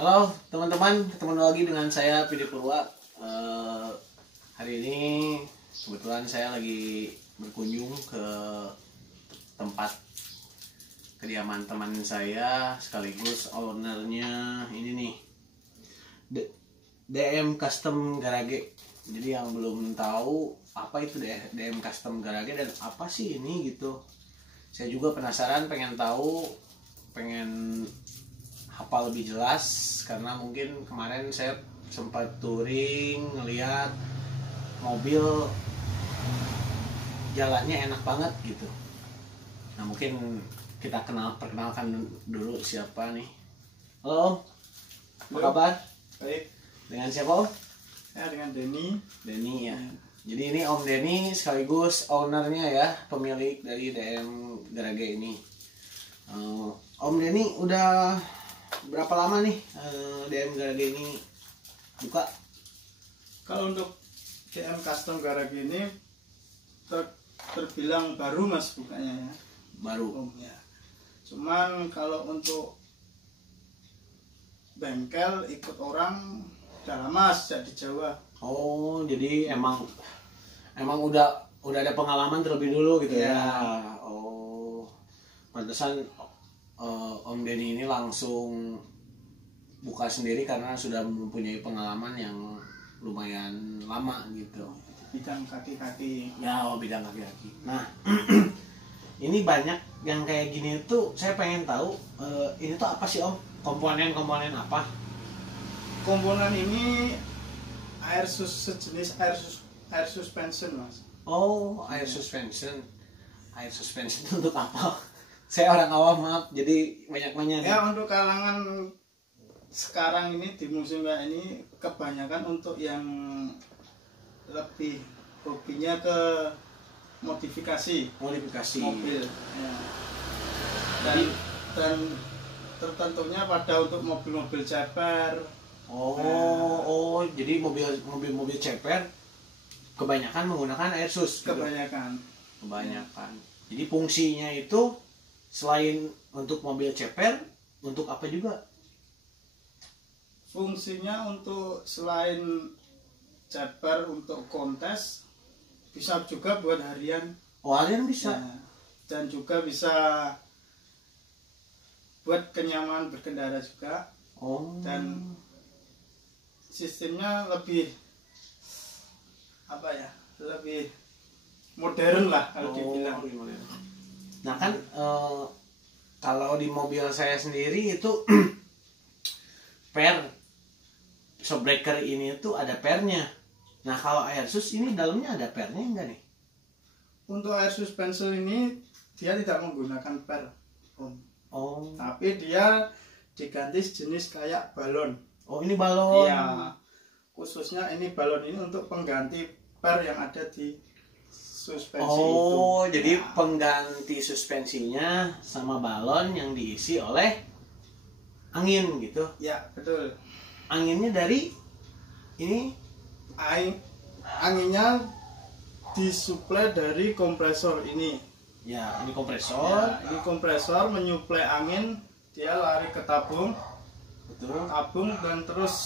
Halo teman-teman, ketemu lagi dengan saya Pidi Purwa. Hari ini kebetulan saya lagi berkunjung ke tempat kediaman teman saya sekaligus ownernya ini nih, DM Custom Garage. Jadi yang belum tahu apa itu DM Custom Garage dan apa sih ini gitu, saya juga penasaran, pengen tahu, pengen hafal lebih jelas karena mungkin kemarin saya sempat touring ngelihat mobil jalannya enak banget gitu. Nah mungkin kita perkenalkan dulu siapa nih. Halo, apa kabar? Baik. Dengan siapa Om? Saya dengan Denny. Denny ya. Jadi ini Om Denny sekaligus ownernya ya, pemilik dari DM Garage ini. Om Denny udah berapa lama nih DM Garage ini buka? Kalau untuk DM Custom Garage ini terbilang baru mas bukanya ya. Baru. Ya. Cuman kalau untuk bengkel ikut orang udah lama sejak di Jawa. Oh, jadi emang udah ada pengalaman terlebih dulu gitu ya. Oh, pantesan Om Denny ini langsung buka sendiri karena sudah mempunyai pengalaman yang lumayan lama gitu. Bidang kaki-kaki. Ya, bidang kaki-kaki. Nah, ini banyak yang kayak gini tuh, saya pengen tahu ini tuh apa sih Om? Komponen-komponen apa? Komponen ini sejenis air suspension mas. Oh, air suspension. Air suspension itu untuk apa? Saya orang awam, maaf, jadi banyak-banyak. Ya untuk kalangan sekarang ini di musim kayak ini kebanyakan untuk yang lebih hobinya ke modifikasi mobil ya. dan tertentunya pada untuk mobil-mobil ceper. Jadi mobil ceper kebanyakan menggunakan air sus. Kebanyakan. Jadi fungsinya itu selain untuk mobil ceper, untuk apa juga? Fungsinya untuk selain ceper untuk kontes, bisa juga buat harian. Oh, harian bisa. Ya, dan juga bisa buat kenyamanan berkendara juga. Oh. Dan sistemnya lebih apa ya? Lebih modern lah kalau dibilang. Nah kan kalau di mobil saya sendiri itu per shockbreaker ini tuh ada pernya. Nah kalau air sus ini dalamnya ada pernya enggak nih? Untuk air suspension ini dia tidak menggunakan per, Om. Oh. Tapi dia diganti jenis kayak balon. Oh ini balon. Iya. Khususnya ini balon ini untuk pengganti per yang ada di suspensi itu. Oh, jadi pengganti suspensinya sama balon yang diisi oleh angin gitu. Ya, betul. Anginnya dari ini? Anginnya disuplai dari kompresor ini. Ya, ini kompresor. Ya, ini kompresor menyuplai angin, dia lari ke tabung. Betul. Tabung dan terus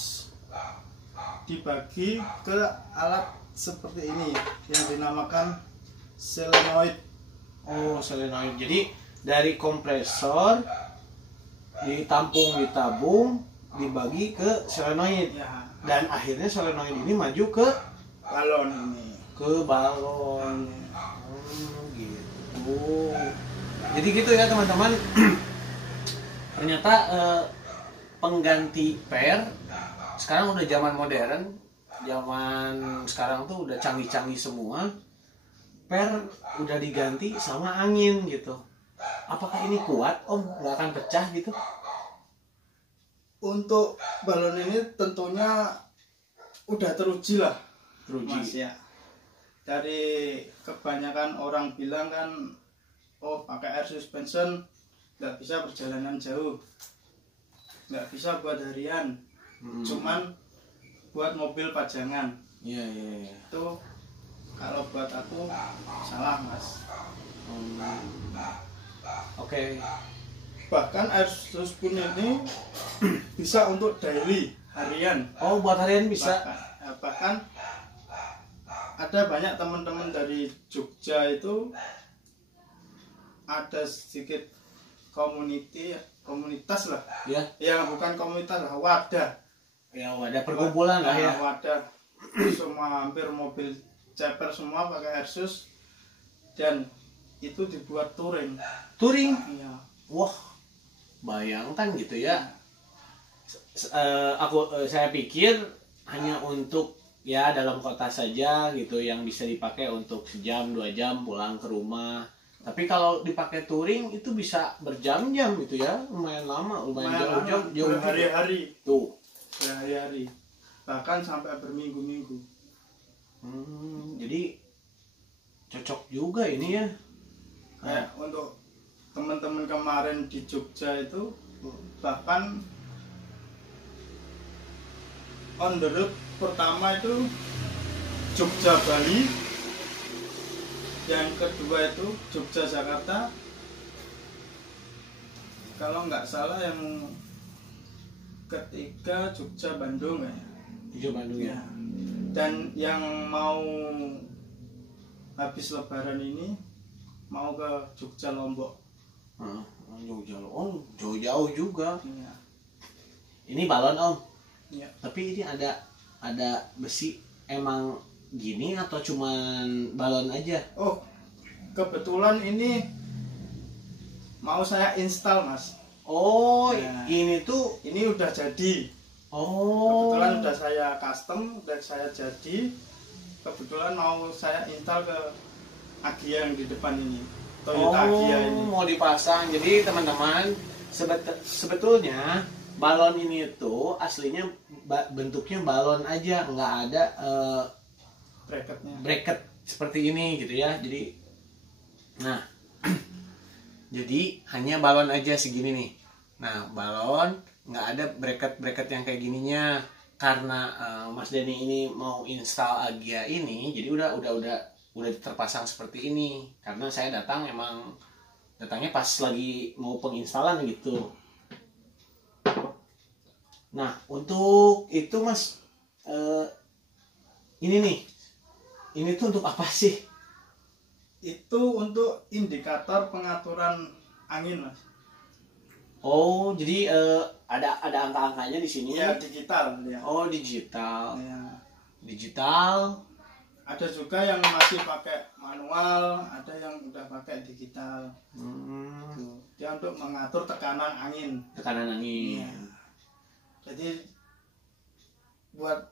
dibagi ke alat seperti ini yang dinamakan solenoid. Oh, solenoid. Jadi dari kompresor ditampung di tabung, dibagi ke solenoid. Ya. Dan akhirnya solenoid ini maju ke Balon ini. Ke balon. Gitu. Jadi gitu ya teman-teman. Ternyata pengganti per sekarang udah zaman modern. Zaman sekarang tuh udah canggih-canggih semua. Per udah diganti sama angin gitu. Apakah ini kuat Om? Nggak akan pecah gitu? Untuk balon ini tentunya udah teruji lah, Mas ya. Dari kebanyakan orang bilang kan, oh pakai air suspension nggak bisa perjalanan jauh, nggak bisa buat harian, cuman buat mobil pajangan. Iya. Itu kalau buat aku salah Mas. Oke. Bahkan Airsus pun ini bisa untuk daily, harian. Oh, buat harian bisa. Bahkan ada banyak teman-teman dari Jogja itu ada sedikit komunitas lah. Ya. Ya bukan komunitas lah, wadah. Ya, wadah perkumpulan lah ya. Wadah. Semua hampir mobil ceper semua pakai Airsus dan itu dibuat touring. Touring? Iya. Wah, bayangkan gitu ya. Saya pikir hanya untuk ya dalam kota saja gitu yang bisa dipakai untuk sejam 2 jam pulang ke rumah. Tapi kalau dipakai touring itu bisa berjam-jam gitu ya, lumayan lama, lumayan jauh berhari-hari. Tuh, berhari-hari. Bahkan sampai berminggu-minggu. Jadi cocok juga ini ya. Kayak untuk teman-teman kemarin di Jogja itu bahkan on the road pertama itu Jogja Bali, yang kedua itu Jogja Jakarta, kalau nggak salah yang ketiga Jogja Bandung ya. Jogja Bandung ya. Dan yang mau habis Lebaran ini mau ke Jogja Lombok. Jogja, oh jauh-jauh juga. Ya. Ini balon om. Ya. Tapi ini ada besi emang gini atau cuman balon aja? Oh, kebetulan ini mau saya install mas. Oh, nah, ini udah jadi. Oh. Kebetulan udah saya custom dan saya jadi. Kebetulan mau saya install ke Agya yang di depan ini. Toyota Agya ini. Mau dipasang. Jadi teman-teman, sebetulnya balon ini tuh aslinya bentuknya balon aja, nggak ada bracket seperti ini gitu ya. Jadi, nah, jadi hanya balon aja segini nih. Nah, balon nggak ada bracket yang kayak gininya. Karena Mas Denny ini mau install Agya ini, jadi udah terpasang seperti ini. Karena saya datangnya pas lagi mau penginstalan gitu. Nah, untuk itu Mas, ini tuh untuk apa sih? Itu untuk indikator pengaturan angin mas. Oh, jadi ada angka-angkanya di sini? Ya, digital. Ya. Oh, digital. Ya. Digital. Ada juga yang masih pakai manual, ada yang udah pakai digital. Dia untuk mengatur tekanan angin. Tekanan angin. Ya. Jadi buat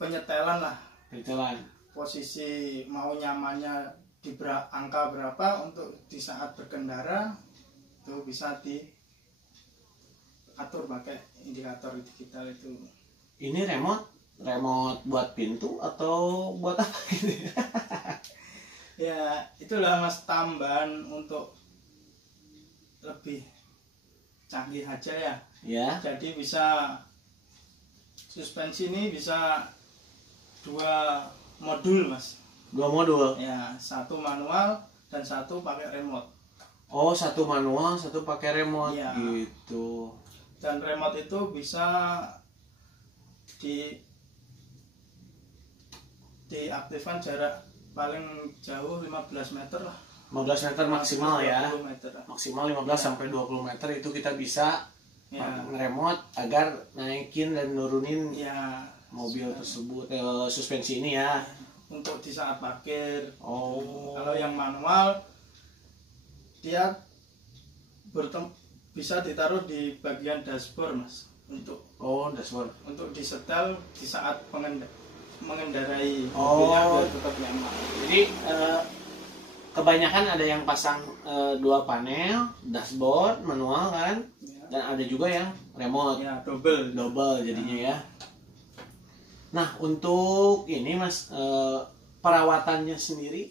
penyetelan lah. Penyetelan. Posisi mau nyamannya di angka berapa untuk di saat berkendara itu bisa diatur pakai indikator digital itu. Ini remote buat pintu atau buat apa gitu? Ya itulah mas, tambahan untuk lebih canggih aja ya. Ya. Jadi bisa suspensi ini bisa 2 modul mas. 2 modul? Ya, 1 manual dan 1 pakai remote. Oh, 1 manual, 1 pakai remote ya. Gitu. Dan remote itu bisa diaktifkan jarak paling jauh 15 meter lah. 15 meter maksimal ya. Meter. Maksimal 15 sampai 20 meter itu kita bisa nge-remote agar naikin dan nurunin mobil tersebut, suspensi ini ya. Untuk di saat parkir. Oh. Kalau yang manual dia bisa ditaruh di bagian dashboard mas. Dashboard. Untuk disetel di saat mengendarai mobilnya biar tetap nyaman. Jadi kebanyakan ada yang pasang 2 panel, dashboard manual kan, dan ada juga yang remote. Ya, double jadinya ya. Nah, untuk ini Mas, perawatannya sendiri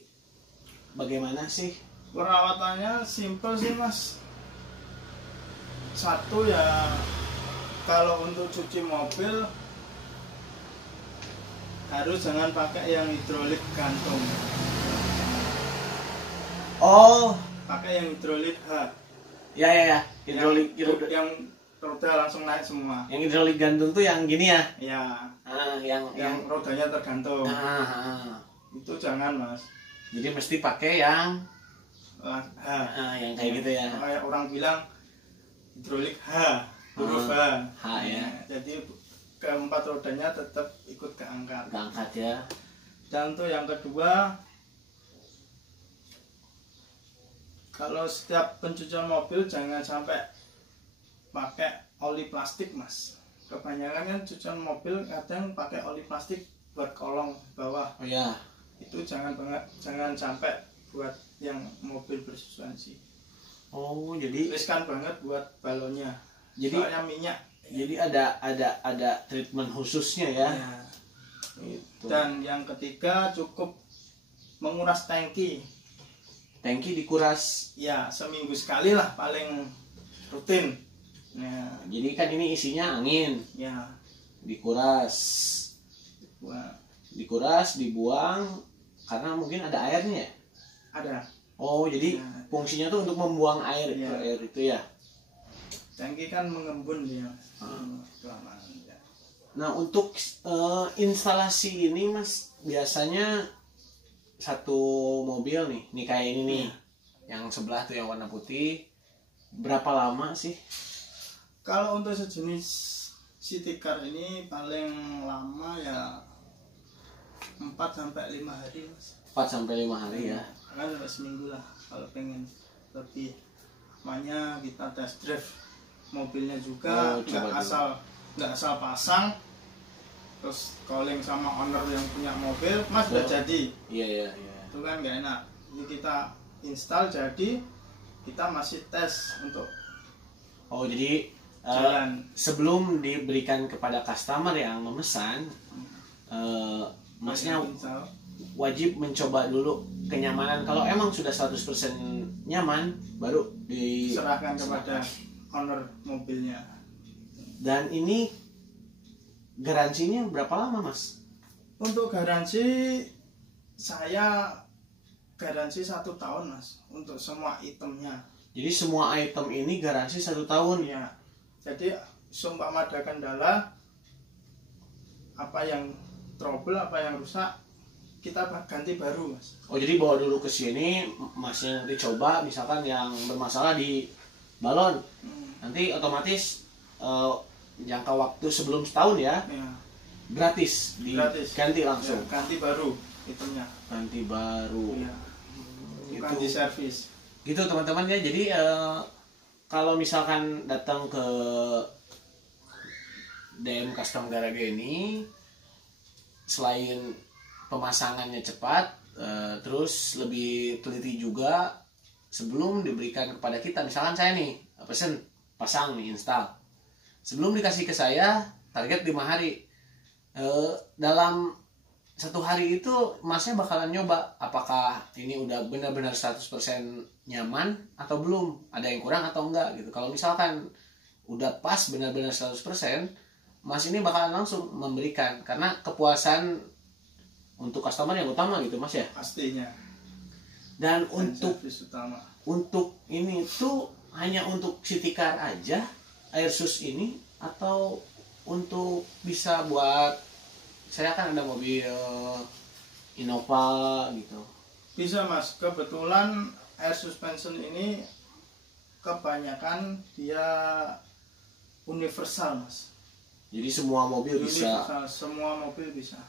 bagaimana sih? Perawatannya simple sih Mas. Satu ya, kalau untuk cuci mobil harus jangan pakai yang hidrolik gantung. Oh, pakai yang hidrolik H. Ya. Hidrolik yang roda langsung naik semua. Yang hidrolik gantung tuh yang gini ya? Ya. Yang rodanya tergantung. Itu jangan, Mas. Jadi mesti pakai yang yang kayak gitu ya. Kayak orang bilang hidrolik huruf H. Ya. Jadi keempat rodanya tetap ikut keangkat. Keangkat ya. Dan untuk yang kedua, kalau setiap pencucian mobil jangan sampai pakai oli plastik, Mas. Kebanyakan kan cucian mobil kadang pakai oli plastik buat kolong bawah. Oh ya. Itu jangan sampai buat yang mobil bersuspensi. Oh, jadi riskan banget buat balonnya. Jadi soalnya minyak. Jadi ada treatment khususnya ya. Itu. Dan yang ketiga cukup menguras tangki. Tangki dikuras ya seminggu sekali lah paling rutin. Nah, jadi kan ini isinya angin ya, dikuras dibuang karena mungkin ada airnya ya? Ada. Oh, jadi fungsinya tuh untuk membuang air ya. Air itu ya. Tangki kan mengembun dia. Nah, untuk instalasi ini Mas biasanya satu mobil nih kayak ini nih, yang sebelah tuh yang warna putih, berapa lama sih? Kalau untuk sejenis city car ini paling lama ya 4-5 hari, Mas. 4-5 hari ya. Kan sampai seminggu lah kalau pengen lebih. Makanya kita test drive mobilnya juga, nggak asal pasang terus calling sama owner yang punya mobil, Mas udah jadi. Iya. Itu kan nggak enak. Ini kita install jadi, kita masih tes untuk. Oh, jadi sebelum diberikan kepada customer yang memesan, Masnya wajib mencoba dulu kenyamanan. Kalau emang sudah 100% nyaman, baru diserahkan kepada owner mobilnya. Dan ini garansinya berapa lama, Mas? Untuk garansi saya garansi 1 tahun, Mas, untuk semua itemnya. Jadi semua item ini garansi 1 tahun ya. Jadi seumpama ada kendala, apa yang trouble, apa yang rusak, kita ganti baru, Mas. Oh, jadi bawa dulu ke sini, Masnya nanti coba, misalkan yang bermasalah di balon, nanti otomatis jangka waktu sebelum setahun ya. Gratis diganti langsung. Ya, ganti baru itemnya. Ganti baru. Ya. Bukan di servis. Gitu teman-teman ya. Jadi kalau misalkan datang ke DM Custom Garage ini, selain pemasangannya cepat, terus lebih teliti juga sebelum diberikan kepada kita. Misalkan saya nih pesen pasang nih, install, sebelum dikasih ke saya target 5 hari. Dalam 1 hari itu Masnya bakalan nyoba apakah ini udah benar-benar 100% nyaman atau belum, ada yang kurang atau enggak gitu. Kalau misalkan udah pas benar-benar 100%, Mas ini bakalan langsung memberikan, karena kepuasan untuk customer yang utama gitu, Mas ya. Pastinya. Dan untuk ini tuh hanya untuk city car aja Airsus ini, atau untuk bisa buat, saya kan ada mobil Innova gitu. Bisa, Mas. Kebetulan air suspension ini kebanyakan dia universal, Mas. Jadi semua mobil bisa. Semua mobil bisa.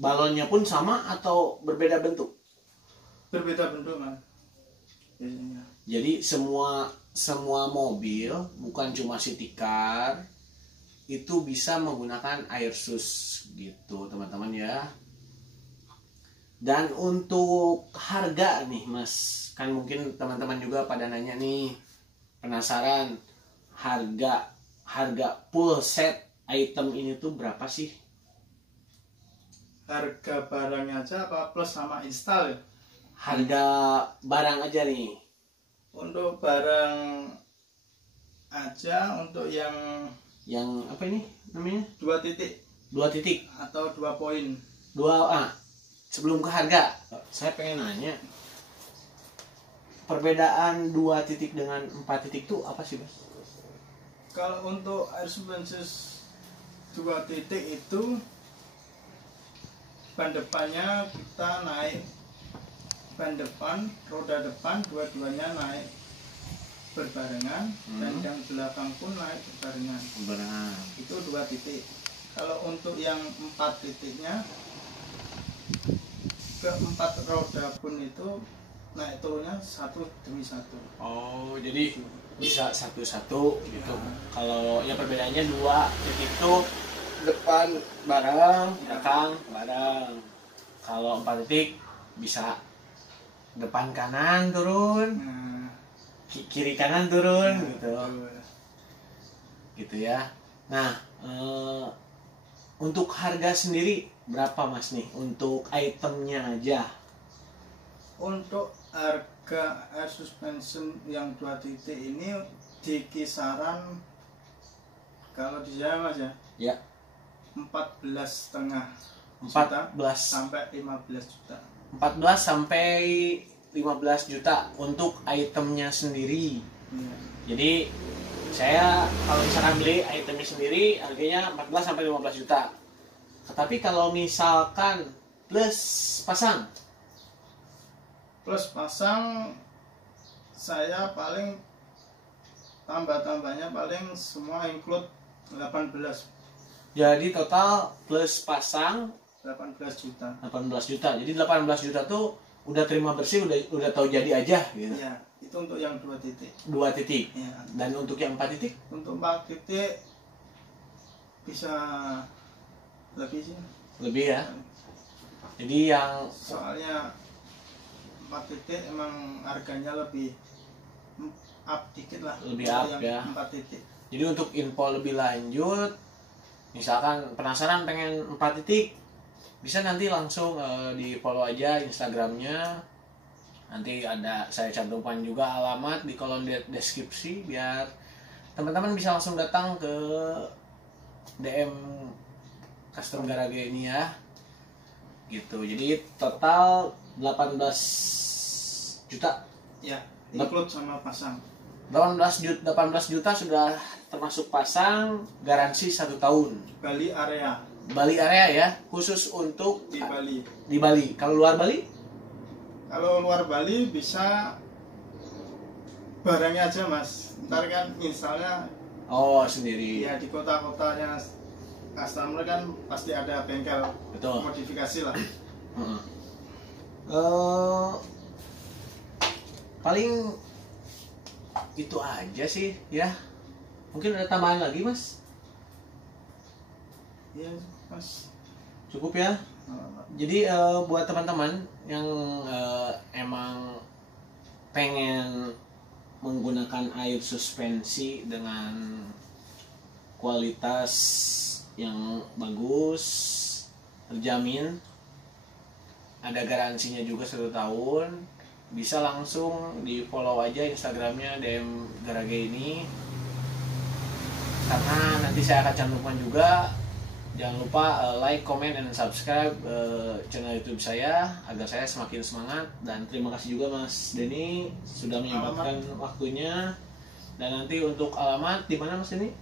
Balonnya pun sama atau berbeda bentuk? Berbeda bentuk, Mas. Biasanya. Jadi semua mobil, bukan cuma city car, itu bisa menggunakan Airsus gitu, teman-teman ya. Dan untuk harga nih, Mas, kan mungkin teman-teman juga pada nanya nih, penasaran harga full set item ini tuh berapa sih? Harga barangnya aja apa plus sama install ya? Harga barang aja nih. Untuk barang aja, untuk yang apa ini namanya? 2 titik. 2 titik atau 2 poin. Sebelum ke harga, saya pengen nanya, perbedaan 2 titik dengan 4 titik tuh apa sih, Mas? Kalau untuk air suspension 2 titik itu ban depannya kita naik, ban depan, roda depan dua-duanya naik berbarengan, dan yang belakang pun naik berbarengan. Itu 2 titik. Kalau untuk yang 4 titiknya, keempat roda pun itu naik turunnya 1 demi 1. Oh, jadi bisa satu-satu gitu. Kalau ya perbedaannya 2 titik itu depan bareng, belakang bareng. Kalau 4 titik bisa depan kanan turun, kiri kanan turun gitu. Gitu ya. Nah, untuk harga sendiri berapa, Mas, nih untuk itemnya aja? Untuk harga air suspension yang 2 titik ini di kisaran, kalau di saya, Mas, ya 14,5 juta sampai 15 juta. 14 sampai 15 juta untuk itemnya sendiri. Jadi saya kalau misalkan beli itemnya sendiri harganya 14 sampai 15 juta. Tapi kalau misalkan plus pasang saya paling tambah-tambahnya paling semua include 18. Jadi total plus pasang 18 juta. 18 juta. Jadi 18 juta tuh udah terima bersih, udah tahu jadi aja gitu. Iya, itu untuk yang 2 titik. 2 titik. Ya. Dan untuk yang 4 titik? Untuk 4 titik bisa lebih sih. Lebih ya. Jadi yang soalnya 4 titik emang harganya lebih up dikit lah. Lebih up ya. 4 titik. Jadi untuk info lebih lanjut, misalkan penasaran pengen 4 titik, bisa nanti langsung di follow aja Instagramnya. Nanti ada saya cantumkan juga alamat di kolom deskripsi biar teman-teman bisa langsung datang ke DM Custom Garage ini ya. Gitu. Jadi total 18 juta. Ya, include sama pasang. 18 juta sudah termasuk pasang, garansi 1 tahun. Bali area Ya, khusus untuk di Bali. Di Bali. Kalau luar Bali? Kalau luar Bali bisa barangnya aja, Mas. Ntar kan installnya sendiri. Ya di kota-kotanya customer kan pasti ada bengkel. Betul. Modifikasi lah. Paling itu aja sih ya. Mungkin ada tambahan lagi, Mas? Iya, Mas. Cukup ya. Jadi buat teman-teman yang emang pengen menggunakan air suspensi dengan kualitas yang bagus, terjamin, ada garansinya juga 1 tahun, bisa langsung di follow aja Instagramnya DM Garage ini, karena nanti saya akan cantumkan juga. Jangan lupa like, comment, dan subscribe channel YouTube saya agar saya semakin semangat. Dan terima kasih juga Mas Denny sudah menyempatkan waktunya. Dan nanti untuk alamat di mana, Mas Denny?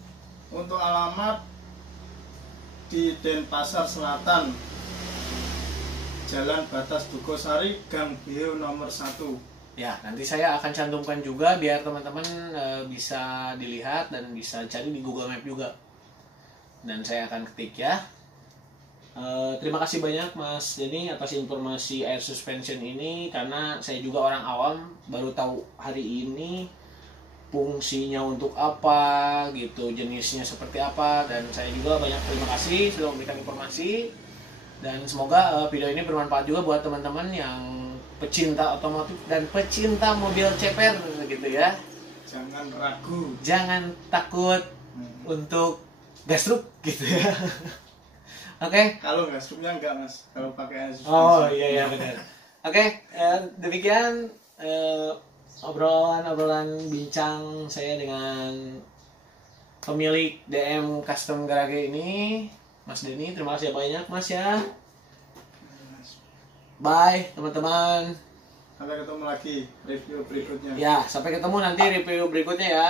Untuk alamat di Denpasar Selatan, Jalan Batas Dugosari, Gang Bio nomor 1. Ya, nanti saya akan cantumkan juga biar teman-teman bisa dilihat dan bisa cari di Google Map juga. Dan saya akan ketik ya. Terima kasih banyak Mas Denny atas informasi air suspension ini, karena saya juga orang awam baru tahu hari ini fungsinya untuk apa gitu, jenisnya seperti apa, dan saya juga banyak terima kasih sudah memberikan informasi. Dan semoga video ini bermanfaat juga buat teman-teman yang pecinta otomotif dan pecinta mobil ceper gitu ya. Jangan ragu, jangan takut untuk gastruk gitu ya. Oke. Kalau gastruknya enggak, Mas. Kalau pakai suspensi. Oh iya benar. Oke, demikian obrolan bincang saya dengan pemilik DM Custom Garage ini, Mas Denny. Terima kasih banyak Mas ya. Bye teman-teman. Sampai ketemu lagi review berikutnya. Ya, sampai ketemu nanti review berikutnya ya.